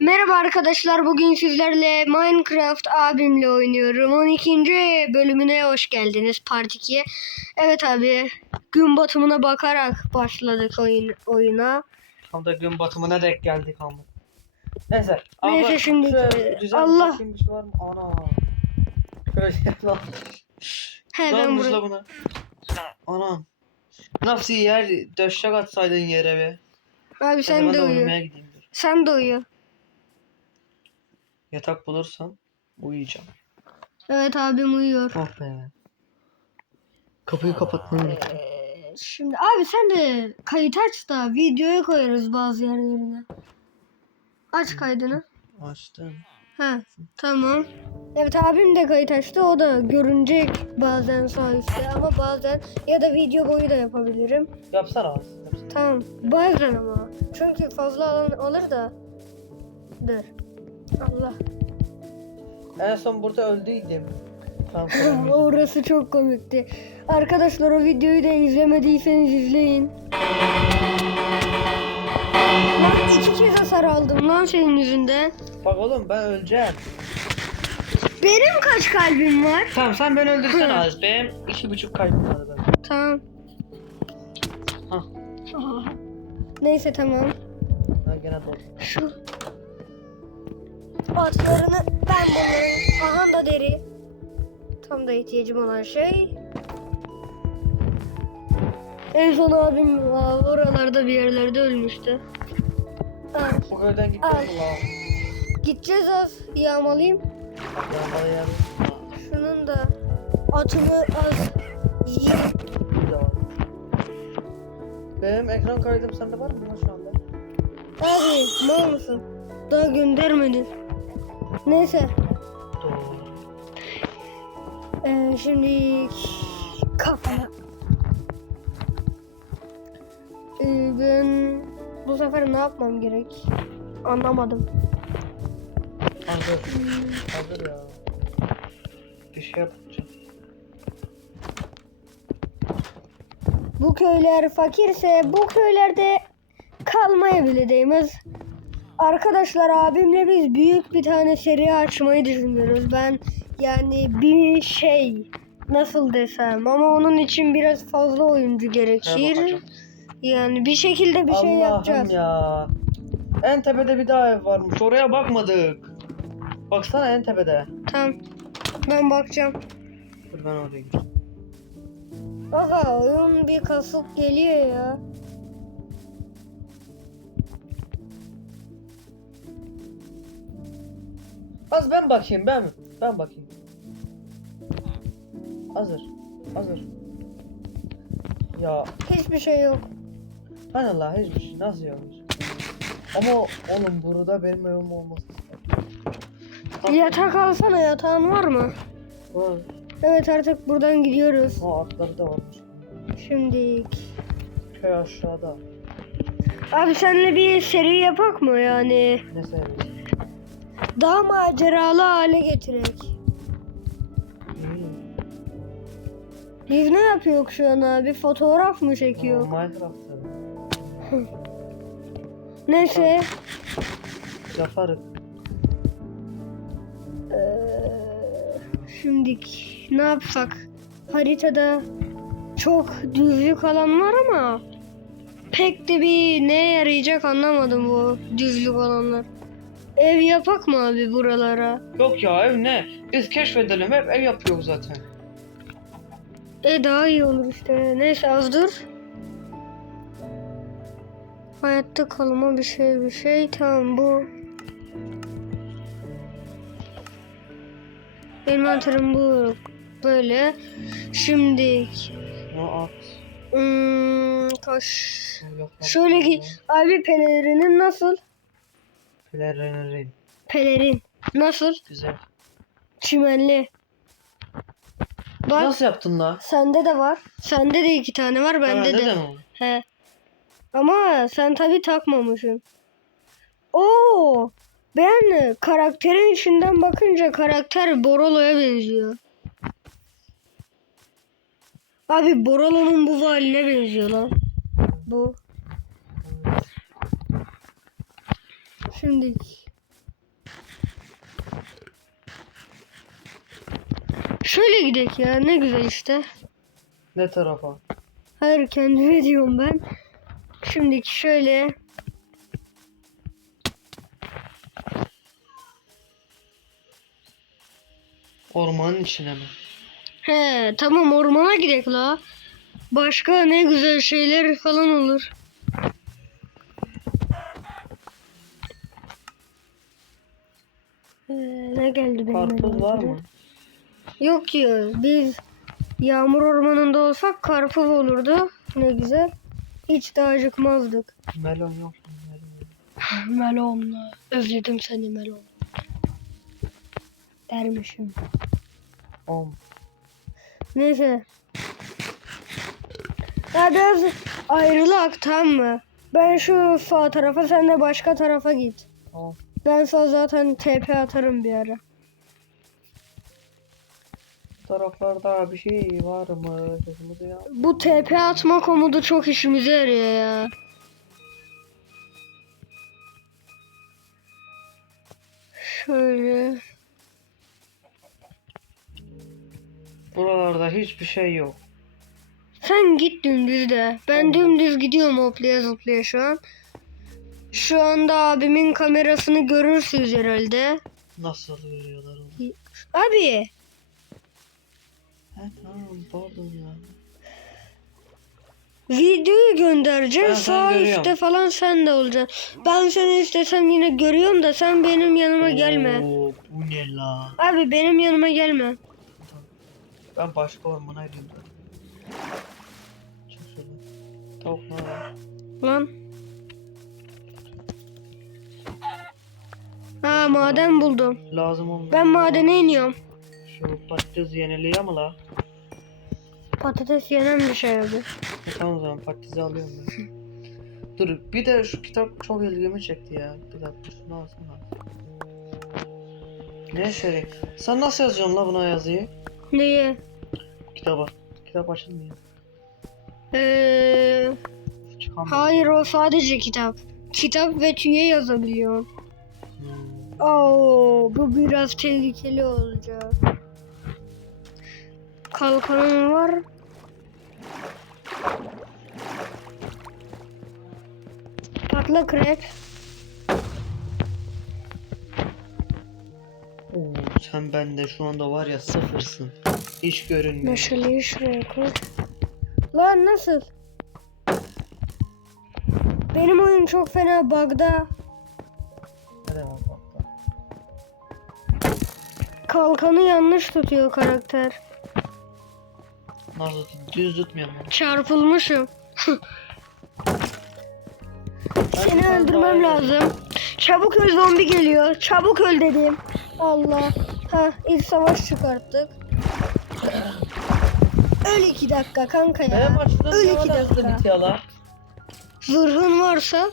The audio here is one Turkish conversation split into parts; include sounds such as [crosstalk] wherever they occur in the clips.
Merhaba arkadaşlar. Bugün sizlerle Minecraft abimle oynuyorum. 12. bölümüne hoş geldiniz. Part 2'ye. Evet abi. Gün batımına bakarak başladık oyun, oyuna. Tam da gün batımına denk geldik ama. Neyse. Neyse, abla, şimdi- şöyle güzel Allah. bir şey var mı? Ana. Şöyle lan. He olmuş buraya... buna? Anam. Nasıl yer döşek atsaydın yere be. Abi sen de uyu. Sen de uyu. Yatak bulursam uyuyacağım. Evet abim uyuyor. Oh be. Kapıyı kapatmayı unuttum. Ee, Şimdi abi sen de kayıt aç da videoya koyarız bazı yerlerine. Aç kaydını. Açtım. Ha tamam. Evet abim de kayıt açtı. O da görünecek bazen sağ üstte ama bazen ya da video boyu da yapabilirim. Yapsana. Yapsana. Tamam. Bazen ama. Çünkü fazla alan alır da. Dur. Allah. En son burada öldüydüm. [laughs] Orası çok komikti. Arkadaşlar o videoyu da izlemediyseniz izleyin. Lan iki kez hasar aldım lan senin yüzünden. Bak oğlum ben öleceğim. Benim kaç kalbim var? Tamam sen beni öldürsen az. Benim iki buçuk kalbim var ben. Tamam. Hah. Aha. Neyse tamam. Ha gene. Şu atlarını ben bulurum. Aha da deri. Tam da ihtiyacım olan şey. En son abim aa, oralarda bir yerlerde ölmüştü. Al, Bu köyden gitmiyorsun la. Gideceğiz az yağmalayayım. Yağmalayan. Şunun da atını az yiyeyim. Var. Benim ekran kaydım sende var mı lan şu anda? Abi mal mısın? Daha göndermedin. Neyse. Ee, şimdi kafaya. Ee, ben bu sefer ne yapmam gerek? Anlamadım. Hazır. Hazır ya. Bir şey yapacağım. Bu köyler fakirse bu köylerde kalmaya bile değmez. Arkadaşlar abimle biz büyük bir tane seri açmayı düşünüyoruz. Ben yani bir şey nasıl desem ama onun için biraz fazla oyuncu gerekir. Yani bir şekilde bir şey yapacağız. ya. En tepede bir daha ev varmış. Oraya bakmadık. Baksana en tepede. Tamam. Ben bakacağım. Dur ben oraya gideyim. Aha oyun bir kasıp geliyor ya. Az ben bakayım ben. Ben bakayım. Hazır. Hazır. Ya Hiçbir şey yok. hani Allah hiçbir şey nasıl yapmış? Ama oğlum burada benim evim olması. Yatak alsana yatağın var mı? Var. Evet artık buradan gidiyoruz. Ha atları da varmış. Şimdi. Köy aşağıda. Abi senle bir seri yapak mı yani? Ne seveyim? Daha maceralı hale getirek. İyi. Biz ne yapıyor şu an abi? Fotoğraf mı çekiyor? Minecraft'ta. [laughs] Neyse. Yaparız. Eee, şimdi ne yapsak? Haritada çok düzlük alan var ama pek de bir neye yarayacak anlamadım bu düzlük alanlar. Ev yapak mı abi buralara? Yok ya ev ne? Biz keşfedelim hep ev yapıyoruz zaten. E daha iyi olur işte. Neyse az dur. Hayatta kalma bir şey bir şey. Tamam bu. Benim anahtarım bu. Böyle. Şimdi Ne at? hmm, taş. Şöyle ki abi pelerinin nasıl? Pelerin. Pelerin. Nasıl? Güzel. Çimenli. Bak Nasıl yaptın la? sende de var. Sende de iki tane var bende de. mi? He. Ama sen tabi takmamışsın. Oo! Ben karakterin içinden bakınca karakter Borolo'ya benziyor. Abi Borolo'nun bu haline benziyor lan. Bu. Şimdi Şöyle gidek ya ne güzel işte. Ne tarafa? Hayır kendime [laughs] diyorum ben. Şimdiki şöyle. Ormanın içine mi? He tamam ormana gidek la. Başka ne güzel şeyler falan olur. Karpuz var mı? Yok ki biz yağmur ormanında olsak karpuz olurdu. Ne güzel. Hiç de acıkmazdık. Melon yok. mu? Melon. Melonla. Özledim seni melon. Dermişim. Om. Neyse. Ya biraz ayrılak tamam mı? Ben şu sağ tarafa sen de başka tarafa git. Tamam. Ben sana zaten TP atarım bir ara. Taraflarda bir şey var mı? Sesimizi ya. Bu TP atma komutu çok işimize yarıyor ya. Şöyle. Buralarda hiçbir şey yok. Sen git dümdüz de. Ben dümdüz gidiyorum hoplaya zıplaya şu an. Şu anda abimin kamerasını görürsünüz herhalde. Nasıl görüyorlar onu? Abi tamam pardon ya. videoyu göndereceğim. Sağ görüyorum. üstte falan sen de olacaksın. Ben seni istesem yine görüyorum da sen benim yanıma gelme. Oo, bu ne la? Abi benim yanıma gelme. Ben başka ormana gidiyorum. Çık şuradan. Tavuk ne var? Lan. Ha maden buldum. Lazım olmuyor. Ben madene iniyorum. Şu patates yeniliyor mu la? Patates yenen bir şey abi. E, tamam o zaman patatesi alıyorum ben. Dur bir de şu kitap çok ilgimi çekti ya. Bir dakika şunu alsana. Ne seri? Sen nasıl yazıyorsun la buna yazıyı? Neyi? Kitaba. Kitap açılmıyor. Eee... Hayır o sadece kitap. Kitap ve tüye yazabiliyorum. Hmm. Oo, bu biraz tehlikeli olacak. Kalkanım var. Patla crack. Oo, sen bende şu anda var ya sıfırsın. Hiç görünmüyor. Meşaleyi şuraya koy. Lan nasıl? Benim oyun çok fena bug'da. Hadi bak bak bak. Kalkanı yanlış tutuyor karakter. Nasıl düz tutmuyorum ben. Çarpılmışım. Seni öldürmem daha- lazım. Çabuk öl zombi geliyor. Çabuk öl dedim. Allah. Ha ilk savaş çıkarttık. Öl iki dakika kanka ya. Benim açtığım Öl iki dakika. bitiyor la? Zırhın varsa.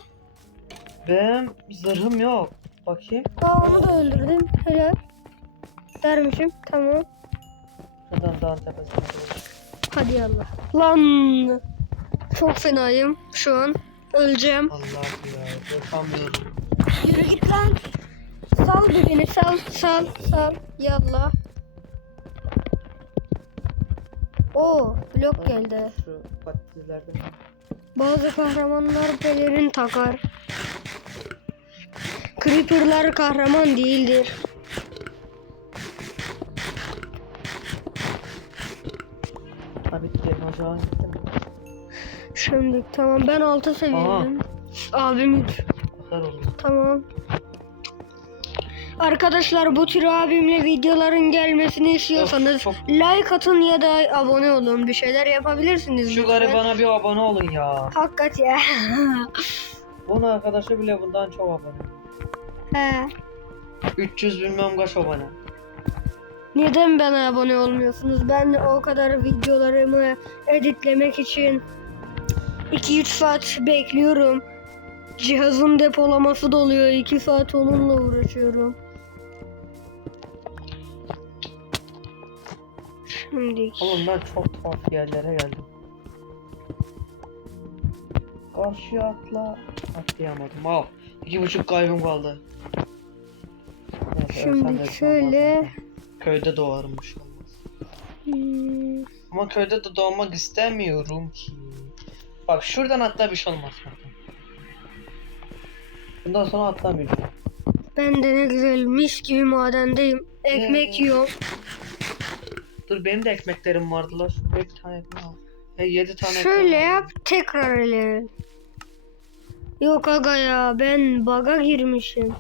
Benim zırhım yok. Bakayım. Aa onu da öldürdüm. Helal. Dermişim. Tamam. Neden dağın tepesine doğru. Hadi yallah. Lan. Çok fenayım şu an. Öleceğim. Allah ya. Yürü git lan. Sal beni sal sal sal. Yallah. Oo blok geldi. Şu patateslerden. Bazı kahramanlar pelerin takar. Creeper'lar kahraman değildir. Bitti. Aşağı gittim. Şimdi tamam ben 6 seviyeyim. Abim 3. Atar olur. Tamam. Arkadaşlar bu tür abimle videoların gelmesini istiyorsanız çok- like atın ya da abone olun. Bir şeyler yapabilirsiniz. Şu garibana bir abone olun ya. Hakikat ya. [laughs] Bunun arkadaşı bile bundan çok abone. He. 300 bilmem kaç abone. Neden bana abone olmuyorsunuz? Ben o kadar videolarımı editlemek için 2-3 saat bekliyorum. Cihazın depolaması doluyor. 2 saat onunla uğraşıyorum. Şimdi Oğlum ben çok tuhaf yerlere geldim. Karşıya atla. Atlayamadım. Al. İki buçuk kaybım kaldı. Neyse, Şimdi şöyle-. Köyde doğarmış olmaz. Hmm, Ama köyde de doğmak istemiyorum ki. Bak şuradan hatta bir şey olmaz. Bundan sonra atlamayacağım. Ben de ne güzel mis gibi madendeyim. Ekmek Evet. yiyorum. Dur benim de ekmeklerim vardı la. Şurada bir tane ekmek al. He 7 tane Şöyle yap tekrar ele. Yok aga ya ben baga girmişim.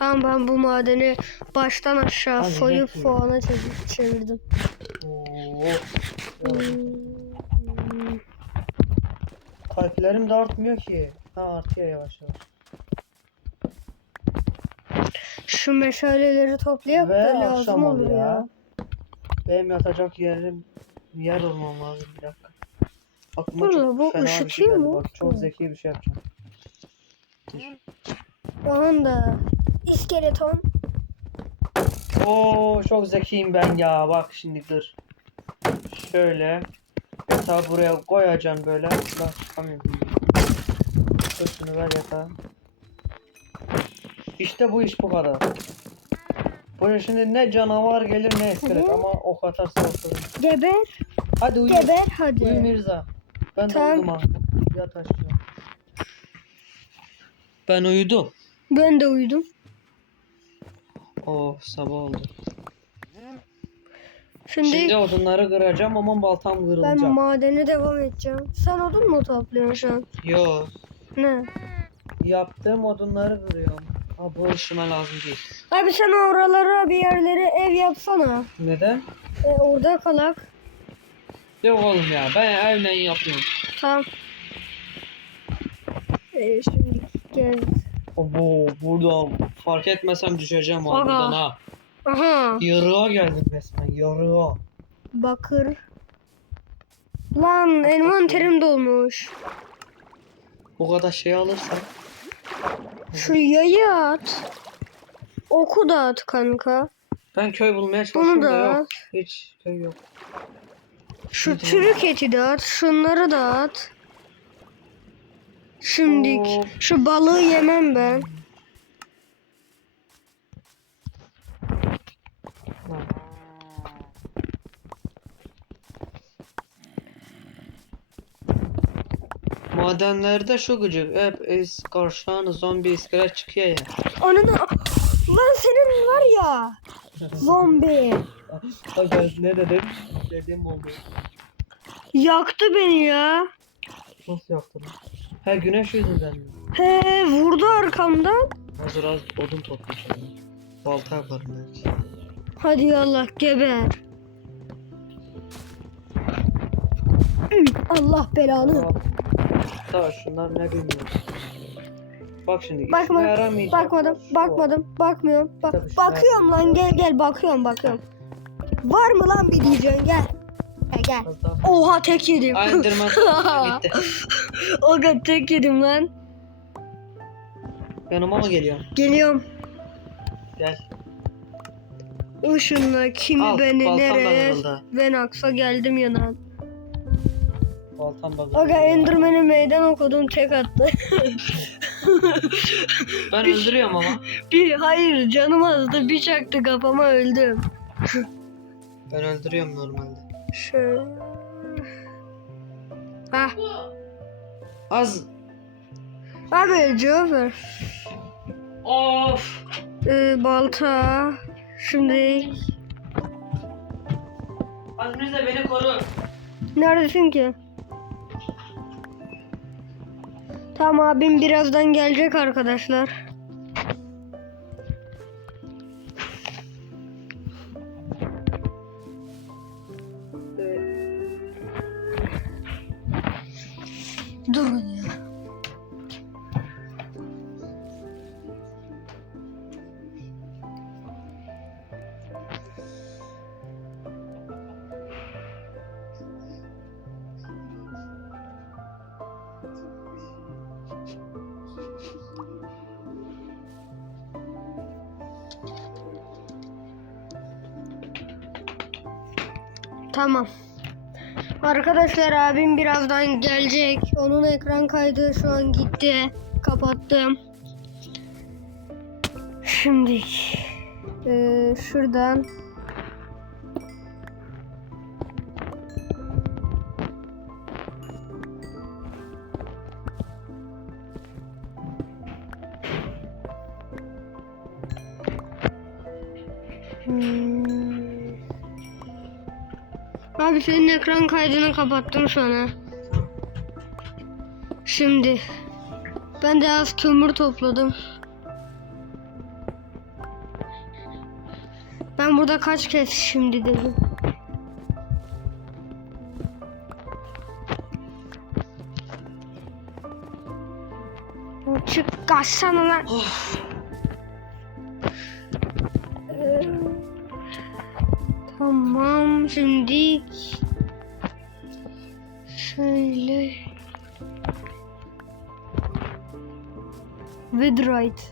Tamam ben bu madeni baştan aşağı Hadi soyup bekliyorum. soğana çevirdim. Oo. Hmm. Kalplerim de artmıyor ki. Ha artıyor yavaş yavaş. Şu meşaleleri toplayak Ve da akşam lazım olur ya. ya. Benim yatacak yerim yer olmam lazım bir dakika. Aklıma Dur çok bu fena bir şey ışıtıyor geldi. mu? Bak çok zeki bir şey yapacağım. Onun da iskeleton. Oo çok zekiyim ben ya. Bak şimdi dur. Şöyle. Yatağı buraya koyacaksın böyle. Bak çıkamıyorum. Dur şunu ver yatağa. İşte bu iş bu kadar. Buraya şimdi ne canavar gelir ne iskelet ama ok atarsa olsun. Geber. Hadi uyu. Geber Uyu hadi. Mirza. Ben de Tamam. uyudum ha. Yat aşağı. Ben uyudum. Ben de uyudum. Oh sabah oldu. Şimdi, Şimdi odunları kıracağım ama baltam ben kırılacak. madene devam edeceğim. Sen odun mu topluyorsun şu an? Yo. Ne? Yaptığım odunları kırıyorum. Ha bu işime lazım değil. Abi sen oralara bir yerlere ev yapsana. Neden? E, orada kalak. Yok oğlum ya ben evden yapıyorum. Tamam. E, şimdi gel. Abo buradan fark etmesem düşeceğim ha Aga. buradan ha. Aha. Yarığa geldim resmen yarığa. Bakır. Lan envanterim dolmuş. O kadar şey alırsan. Şu yayı at. Oku da at kanka. Ben köy bulmaya çalışıyorum da da yok. Hiç köy yok. Şu çürük eti de at. Şunları da at. Şimdi Oo. şu balığı yemem ben. Madenlerde şu gıcık hep es karşına zombi iskelet çıkıyor ya. Ananı... Lan senin var ya. Zombi. Aga ne dedim? Dediğim oldu. Yaktı beni ya. Nasıl yaptın? Ha güneş yüzünden mi? He vurdu arkamdan. Hazır az odun toplayacağım. Balta yaparım belki. Hadi yallah geber. [clears throat] Allah belanı. Tamam şunlar ne bilmiyorum. Bak şimdi işime Bakma, yaramayacak. bakmadım, bakmadım, bakmıyorum. Bak, Tabii bakıyorum lan gel gel bakıyorum bakıyorum. Var mı lan bir diyeceksin gel. Gel Oha tek yedim. Aa, Enderman gitti. [laughs] Oga tek yedim lan. Yanıma mı geliyorsun? Geliyorum. Gel. Işınla kimi Al, beni baltam nereye ben aksa geldim yanan. Baltam bakın. Aga Enderman'e meydan okudum tek attı. [laughs] Ben öldürüyorum ama. [laughs] bir hayır canım azdı bir çaktı kafama öldüm. Ben öldürüyorum normalde. Şöyle. Ah. Az. Abi cevap. Of. Ee, balta. Şimdi Az Mirza beni koru. neredesin ki? Tamam abim birazdan gelecek arkadaşlar. Arkadaşlar abim birazdan gelecek. Onun ekran kaydı şu an gitti. Kapattım. Şimdi eee, şuradan Abi senin ekran kaydını kapattım sana. Şimdi ben de az kömür topladım. Ben burada kaç kez şimdi dedim. Çık kaçsana lan. Of. Tamam şimdi şöyle. Vidrite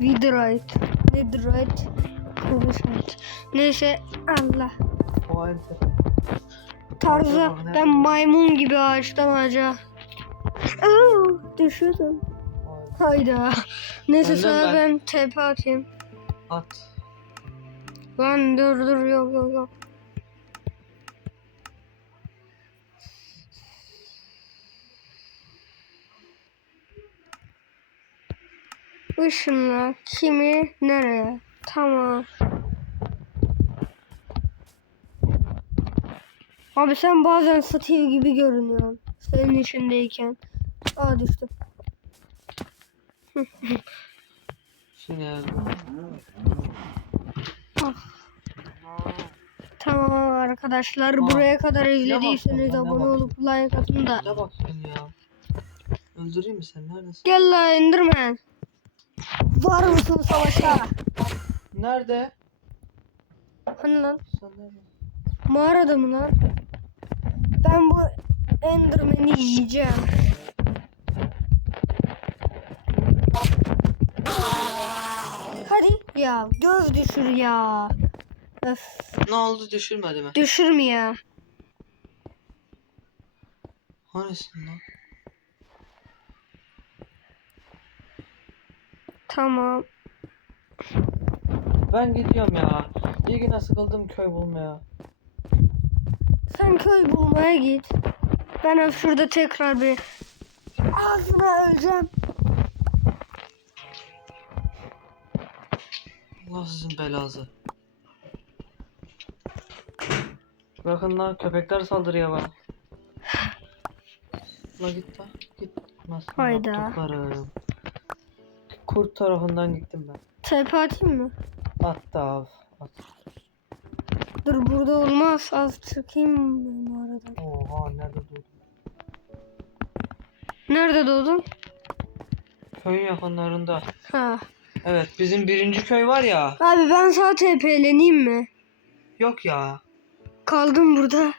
Vidrite Vidrite Kıvırcık. Neyse Allah. Tarzı. Ben maymun gibi ağaçtan ağaca. Aa, düşürdüm O hayda. Neyse sana ben- TP atayım. At. Lan dur dur yok yok yok. Işınla kimi nereye? Tamam. Abi sen bazen Steve gibi görünüyorsun. Senin içindeyken. Aa düştüm. Şimdi [laughs] Tamam arkadaşlar Aa, buraya kadar izlediyseniz abone olup like atın da. ne ya? Öldüreyim mi sen? Neredesin? Gel la Enderman. Var mısın savaşa? Nerede? Hani lan? Sen nerede? Mağarada mı lan? Ben bu Enderman'i yiyeceğim. Hadi ya göz düşür ya. Öf, Ne oldu düşürmedi mi? düşürme ya. Hanesin lan? Tamam. Ben gidiyorum ya. İyi güne sıkıldım köy bulmaya. Sen köy bulmaya git. Ben şurada tekrar bir ağzına öleceğim. Allah sizin belazı. Bakın lan köpekler saldırıyor bana. La git lan git. Nasıl Hayda. yaptıklarım. Kurt tarafından gittim ben. Tepe atayım mı? At da av. At. Dur burada olmaz. Az çıkayım mağaradan. Oha nerede durdun? Nerede doğdun? Köyün yakınlarında. Ha. Evet bizim birinci köy var ya. Abi ben sana TP'leneyim mi? Yok ya. Kaldım burada.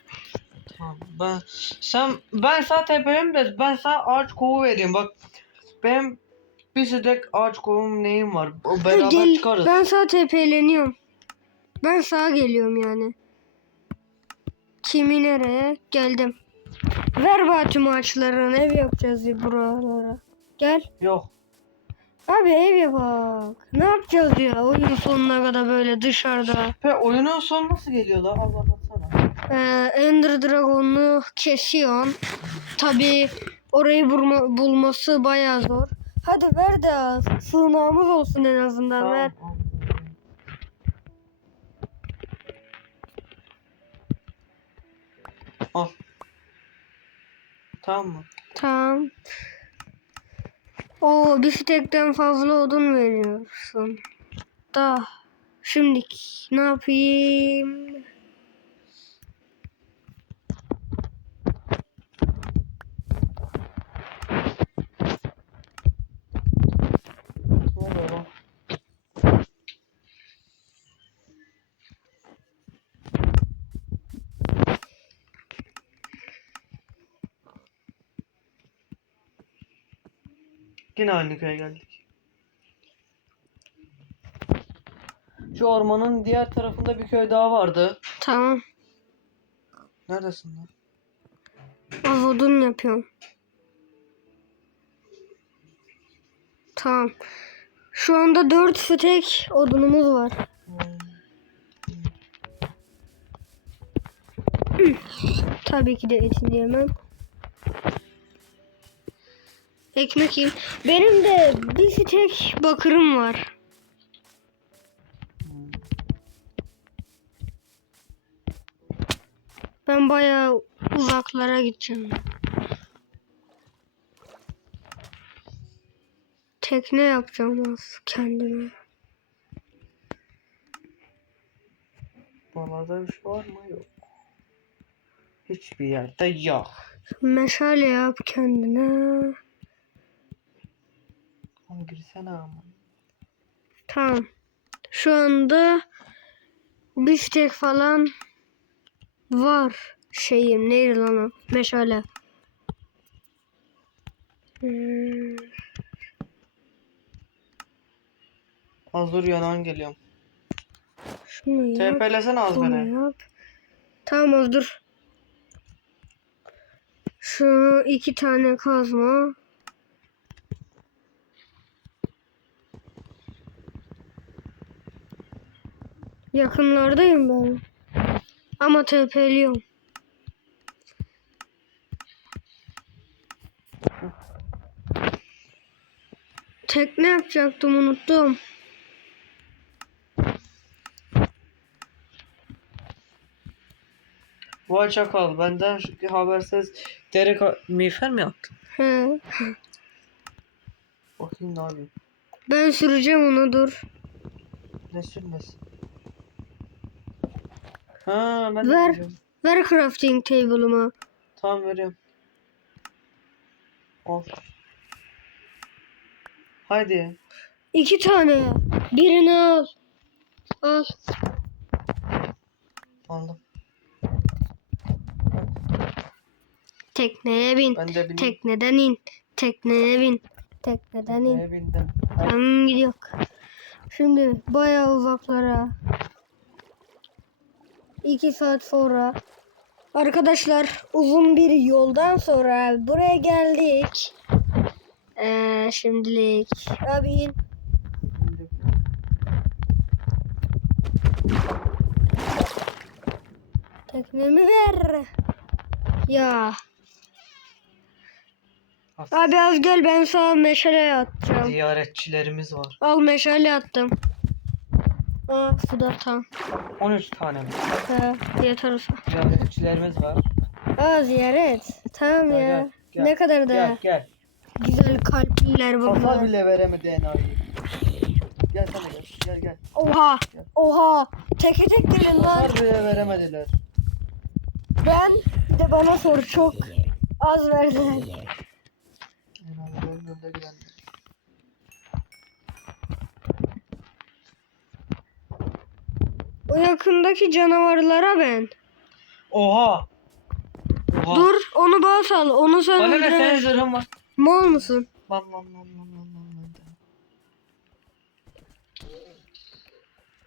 Tamam ben sen ben sana tepeyim de ben sana ağaç kovu vereyim bak. Benim bir sidek ağaç kovum neyim var. O beraber Gel, çıkarız. Ben sana TP'leniyorum. Ben sağa geliyorum yani. Kimi nereye? Geldim. Ver tüm ağaçlarını ev yapacağız ya buralara. Gel. Yok. Abi ev yapak. Ne yapacağız ya oyun sonuna kadar böyle dışarıda. Pe oyunun sonu nasıl geliyor la? Az anlatsana. Ee, Ender Dragon'u kesiyorsun. Tabi orayı bulma- bulması bayağı zor. Hadi ver de. Sığınağımız olsun en azından ver. Tamam, al. Al. Tamam mı? Tamam. Oo bir stekten fazla odun veriyorsun. Da şimdi ne yapayım? Ne oluyor lan? Yine aynı köye geldik. Şu ormanın diğer tarafında bir köy daha vardı. Tamam. Neredesin lan? Az odun yapıyorum. Tamam. Şu anda 4 stek odunumuz var. Tabii ki de etini yemem. Ekmek yiyeyim. Benim de bir tek bakırım var. Ben bayağı uzaklara gideceğim. Tekne yapacağım az kendime. Balada bir şey var mı? Yok. Hiçbir yerde yok. Meşale yap kendine. Oğlum girsene ama. Tamam. Şu anda biftek falan var şeyim. Neydi lan o? Meşale. Hmm, Az dur yanan geliyorum. şunu yap. TP'lesene az beni. yap. Tamam az dur. Şu iki tane kazma. Yakınlardayım ben. Ama TP'liyorum. Tekne yapacaktım unuttum. Vay çakal benden habersiz deri ka- miğfer mi yaptın? He. Bakayım ne yapayım. Ben süreceğim onu dur. Ne sürmesin. Ha ben de Ver. biliyorum. Ver crafting table'ımı. Tamam veriyorum. Al. Haydi. İki tane. Birini al. Al. Aldım. Tekneye bin. Ben de. Tekneden in. Tekneye bin. Tekneden in. Neye bindim? Tamam gidiyor. Şimdi bayağı uzaklara. İki saat sonra. Arkadaşlar uzun bir yoldan sonra buraya geldik. Ee, şimdilik. Abi in. Teknemi ver. Ya. Abi az gel ben sana meşale atacağım. Ziyaretçilerimiz var. Al meşale attım. Aa suda tam. 13 tane mi? Ha, yeter olsa. Ziyaretçilerimiz var. Aa ziyaret. Tamam Gel, ya. gel, gel. Ne kadar da Gel gel. güzel kalpliler Kafa bunlar. bile veremedi enayi. Gel sana gel. Gel gel. Oha. Oha. Teke tek gelin lan. Kafa bile veremediler. Ben de bana sor çok az verdiler. Önde gidenler. O yakındaki canavarlara ben. Oha. Oha. Dur onu bana sal. Onu sen Bana ne senin öldüremezsin. zırhın var. Mal mısın? Lan lan lan lan lan lan lan.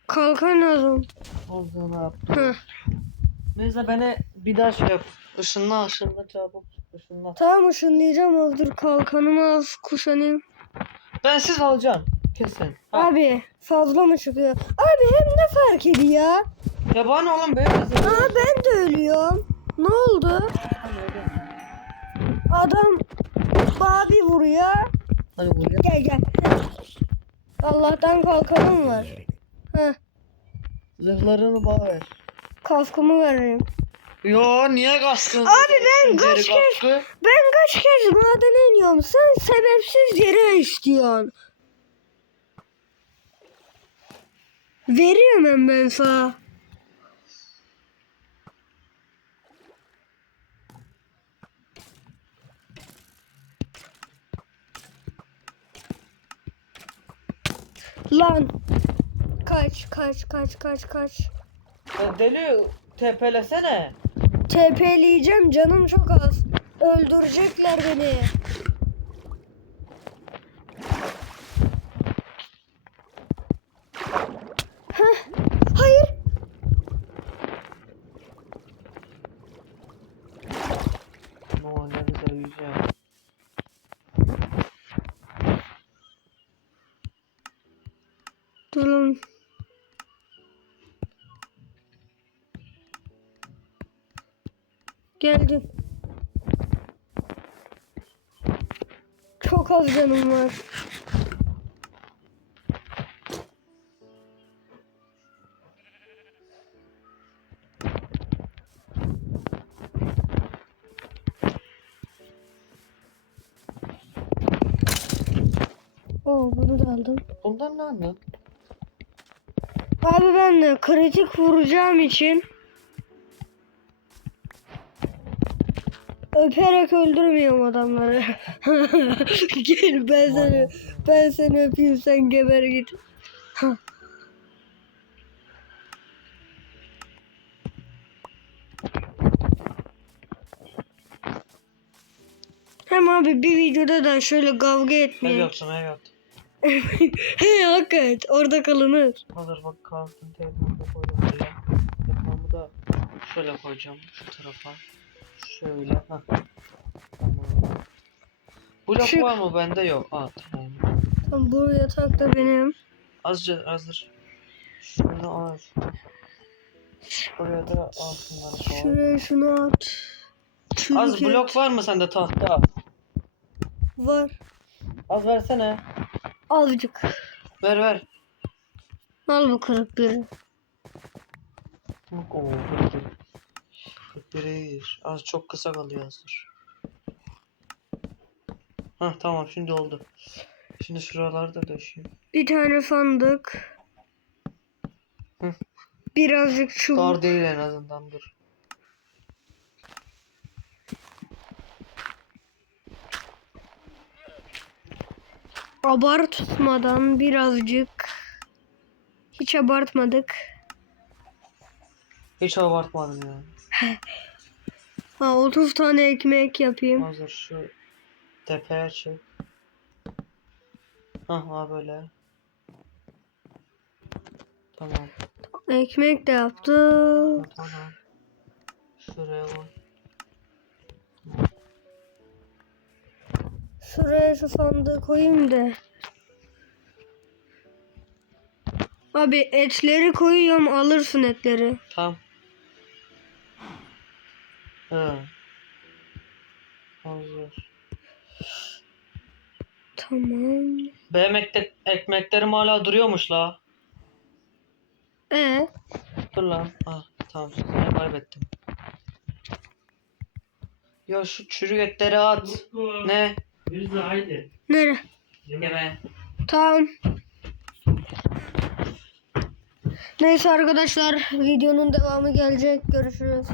Kalkan lazım. O zaman yaptım. Heh. Neyse beni bir daha şey yap. Işınla ışınla çabuk. Işınla. Tamam ışınlayacağım az dur kalkanımı az kuşanayım. Ben siz alacağım. Kesin. Ha. Abi fazla mı çıkıyor? Abi hem ne fark ediyor ya? Bana oğlum böyle zırh. Aa ben de ölüyorum. Ne oldu? Adam babi vuruyor. Hadi buraya. Gel gel. Allah'tan kalkanım var. Heh, Zırhlarını bana ver. kaskımı vereyim. Yo niye kaskın? Abi ben kaç kez-. Ben kaç kez madene iniyorum. Sen sebepsiz yere istiyorsun. Veriyorum ben sana. Lan. Kaç kaç kaç kaç kaç. Ya Deli tepelesene. TP'leyeceğim canım çok az. Öldürecekler beni. Geldim. Çok az canım var. Oo bunu da aldım. Bundan ne anladın? Abi ben de kritik vuracağım için öperek öldürmüyorum adamları. [laughs] Gel ben seni ben seni öpeyim sen geber git. Hem abi bir videoda da şöyle kavga Ev etmeye. yapsın ev yap. He hakikaten orada kalınır. Hazır bak kalktım telefonu da koydum buraya. Yatağımı da şöyle koyacağım şu tarafa. Şöyle. Heh. Tamam. Blok Şu- var mı? Bende yok. Aa tamam. Tam bu yatak da benim. Azıcık hazır. Şunu al. Buraya da altınları koy. Şuraya şunu at. Az Çürük blok var mı sende tahta? var. Az versene. Azıcık. Ver ver. Al bu kırık biri. Bak o. Bir. Az çok kısa kalıyor hazır. Hah tamam şimdi oldu. Şimdi şuraları da döşeyim. Bir tane fındık. Hı. Birazcık çubuk. Dar değil en azından dur. Abartmadan birazcık. Hiç abartmadık. Hiç abartmadım ya. Ha 30 tane ekmek yapayım. Hazır şu tepeye çık. Hah ha böyle. Tamam. Ekmek de yaptım. Tamam. Şuraya koy. Şuraya şu sandığı koyayım da. Abi etleri koyuyorum alırsın etleri. Tamam. Hı. Hazır. Tamam. Benim ekte- ekmeklerim hala duruyormuş la. E Dur lan. Ah tamam. Seni kaybettim. Ya şu çürük etleri at. Ne? Biz de haydi. nere? Yeme. Tamam. Neyse arkadaşlar videonun devamı gelecek. Görüşürüz.